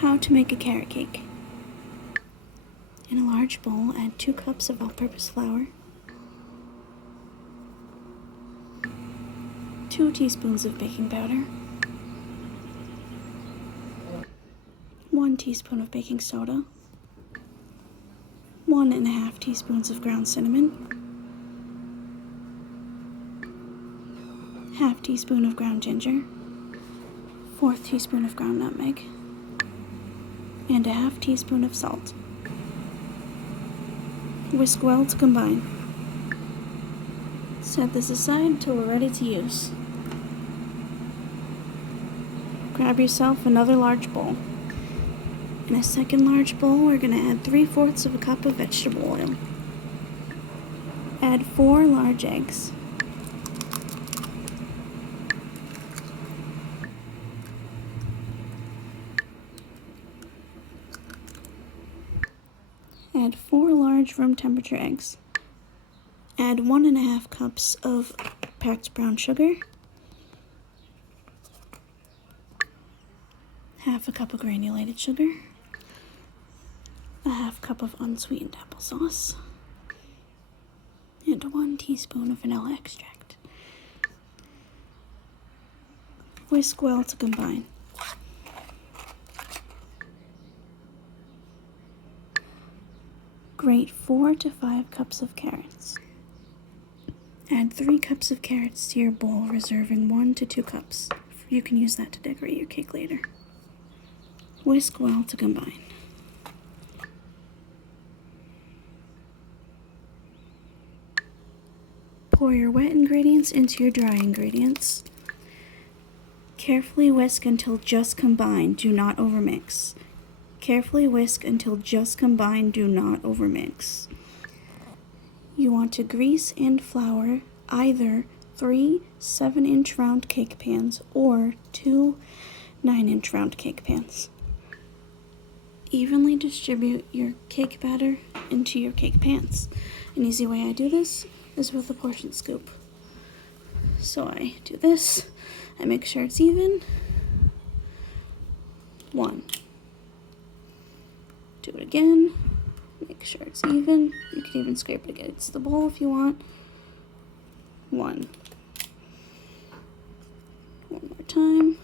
How to make a carrot cake. In a large bowl, add 2 cups of all-purpose flour, 2 teaspoons of baking powder, 1 teaspoon of baking soda, 1½ teaspoons of ground cinnamon, ½ teaspoon of ground ginger, 1/4 teaspoon of ground nutmeg, and a ½ teaspoon of salt. Whisk well to combine. Set this aside until we're ready to use. Grab yourself another large bowl. In a second large bowl, we're going to add 3/4 of a cup of vegetable oil. Add 4 large eggs. Add 4 large room temperature eggs. Add 1½ cups of packed brown sugar, half a cup of granulated sugar, a ½ cup of unsweetened applesauce, and 1 teaspoon of vanilla extract. Whisk well to combine. Grate 4 to 5 cups of carrots. Add 3 cups of carrots to your bowl, reserving 1 to 2 cups. You can use that to decorate your cake later. Whisk well to combine. Pour your wet ingredients into your dry ingredients. Carefully whisk until just combined, do not overmix. Carefully whisk until just combined, do not overmix. You want to grease and flour either 3 7-inch round cake pans or 2 9-inch round cake pans. Evenly distribute your cake batter into your cake pans. An easy way I do this is with a portion scoop. So I do this, I make sure it's even. 1. Do it again, make sure it's even. You can even scrape it against the bowl if you want. 1. One more time.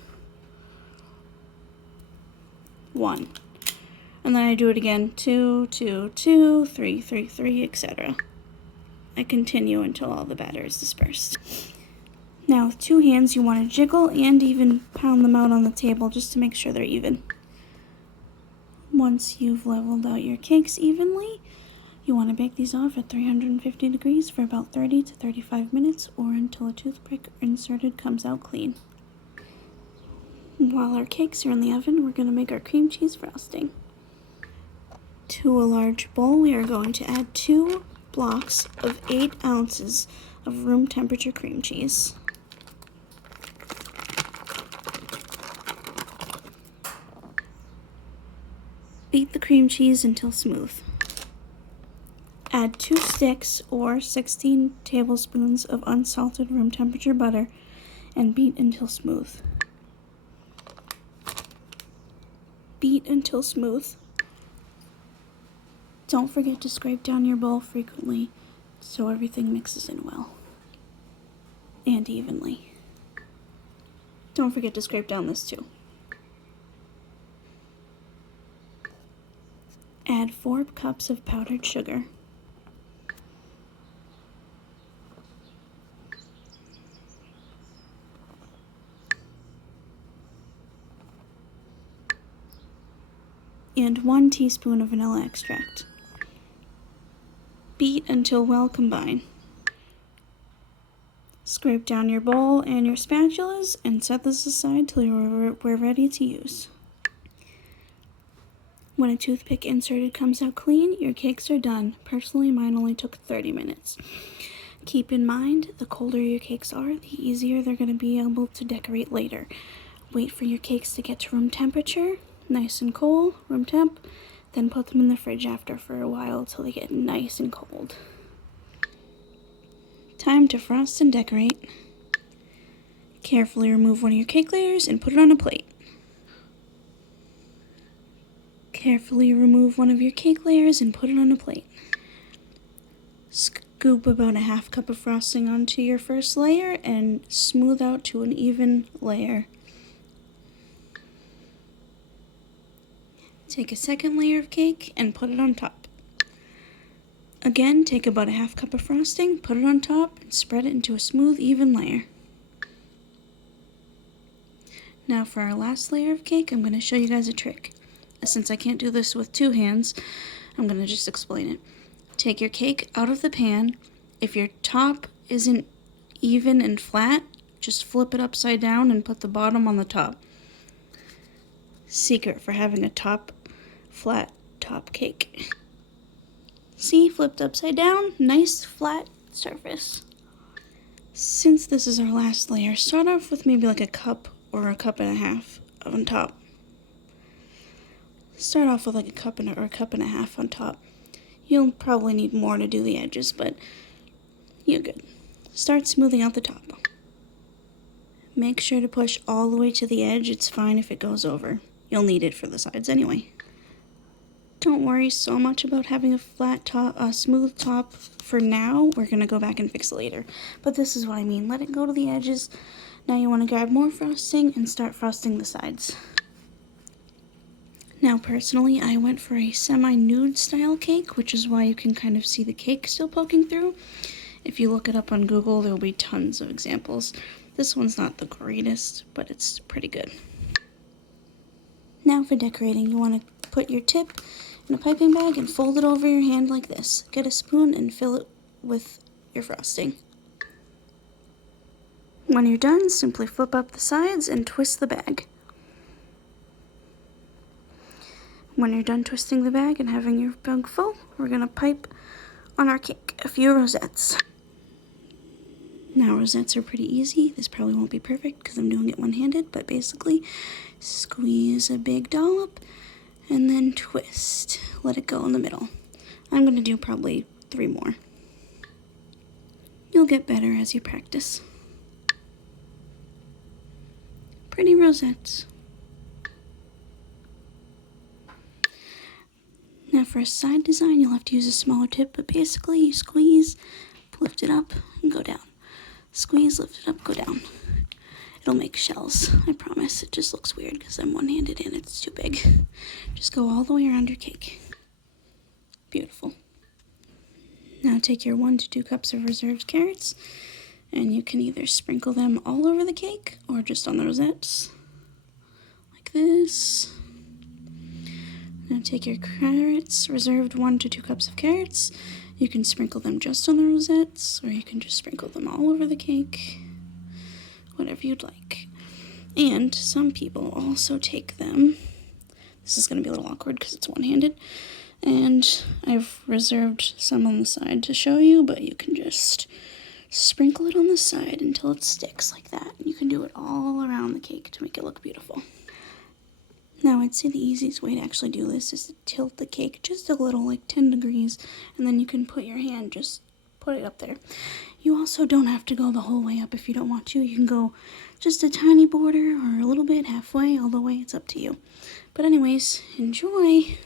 1. And then I do it again, 2, 2, 2, 3, 3, 3, etc. I continue until all the batter is dispersed. Now with 2 hands, you want to jiggle and even pound them out on the table just to make sure they're even. Once you've leveled out your cakes evenly, you want to bake these off at 350 degrees for about 30 to 35 minutes or until a toothpick inserted comes out clean. While our cakes are in the oven, we're going to make our cream cheese frosting. To a large bowl, we are going to add 2 blocks of 8 ounces of room temperature cream cheese. Beat the cream cheese until smooth. Add 2 sticks or 16 tablespoons of unsalted room temperature butter and beat until smooth. Beat until smooth. Don't forget to scrape down your bowl frequently so everything mixes in well and evenly. Don't forget to scrape down this too. Add 4 cups of powdered sugar. And 1 teaspoon of vanilla extract. Beat until well combined. Scrape down your bowl and your spatulas and set this aside till we're ready to use. When a toothpick inserted comes out clean, your cakes are done. Personally, mine only took 30 minutes. Keep in mind, the colder your cakes are, the easier they're going to be able to decorate later. Wait for your cakes to get to room temperature, nice and cold, room temp, then put them in the fridge after for a while until they get nice and cold. Time to frost and decorate. Carefully remove one of your cake layers and put it on a plate. Carefully remove one of your cake layers and put it on a plate. Scoop about a half cup of frosting onto your first layer and smooth out to an even layer. Take a second layer of cake and put it on top. Again, take about a half cup of frosting, put it on top, and spread it into a smooth, even layer. Now for our last layer of cake, I'm going to show you guys a trick. Since I can't do this with two hands, I'm going to just explain it. Take your cake out of the pan. If your top isn't even and flat, just flip it upside down and put the bottom on the top. Secret for having a flat top cake. See, flipped upside down, nice flat surface. Since this is our last layer, start off with maybe like a cup or a cup and a half on top. Start off with like a cup and a half on top. You'll probably need more to do the edges, but you're good. Start smoothing out the top. Make sure to push all the way to the edge. It's fine if it goes over. You'll need it for the sides anyway. Don't worry so much about having a flat top, a smooth top for now. We're gonna go back and fix it later. But this is what I mean. Let it go to the edges. Now you want to grab more frosting and start frosting the sides. Now personally, I went for a semi-nude style cake, which is why you can kind of see the cake still poking through. If you look it up on Google, there will be tons of examples. This one's not the greatest, but it's pretty good. Now for decorating, you want to put your tip in a piping bag and fold it over your hand like this. Get a spoon and fill it with your frosting. When you're done, simply flip up the sides and twist the bag. When you're done twisting the bag and having your bag full, we're going to pipe on our cake a few rosettes. Now rosettes are pretty easy. This probably won't be perfect because I'm doing it one-handed, but basically squeeze a big dollop and then twist. Let it go in the middle. I'm going to do probably 3 more. You'll get better as you practice. Pretty rosettes. Now for a side design, you'll have to use a smaller tip, but basically you squeeze, lift it up, and go down. Squeeze, lift it up, go down. It'll make shells, I promise. It just looks weird because I'm one-handed and it's too big. Just go all the way around your cake. Beautiful. Now take your 1 to 2 cups of reserved carrots, and you can either sprinkle them all over the cake or just on the rosettes, like this. Now take your carrots, reserved 1 to 2 cups of carrots. You can sprinkle them just on the rosettes, or you can just sprinkle them all over the cake, whatever you'd like. And some people also take them, this is going to be a little awkward because it's one-handed, and I've reserved some on the side to show you, but you can just sprinkle it on the side until it sticks like that. You can do it all around the cake to make it look beautiful. Now, I'd say the easiest way to actually do this is to tilt the cake just a little, like 10 degrees, and then you can put your hand, just put it up there. You also don't have to go the whole way up if you don't want to. You can go just a tiny border or a little bit halfway, all the way, it's up to you. But anyways, enjoy!